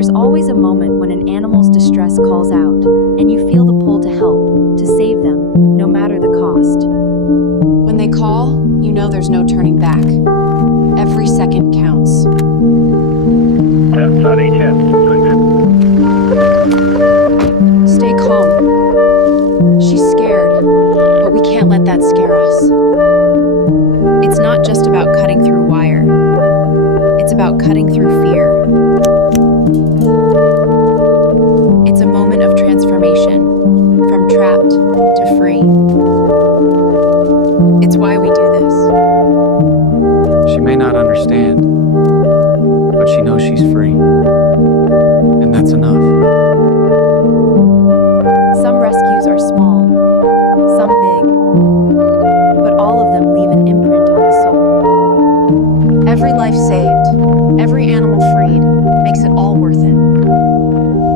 There's always a moment when an animal's distress calls out, and you feel the pull to help, to save them, no matter the cost. When they call, you know there's no turning back. Every second counts. Stay calm. She's scared, but we can't let that scare us. It's not just about cutting through wire. It's about cutting through fear. It's a moment of transformation, from trapped to free. It's why we do this. She may not understand, but she knows she's free. And that's enough. Some rescues are small, some big, but all of them leave an imprint on the soul. Every life saved, every animal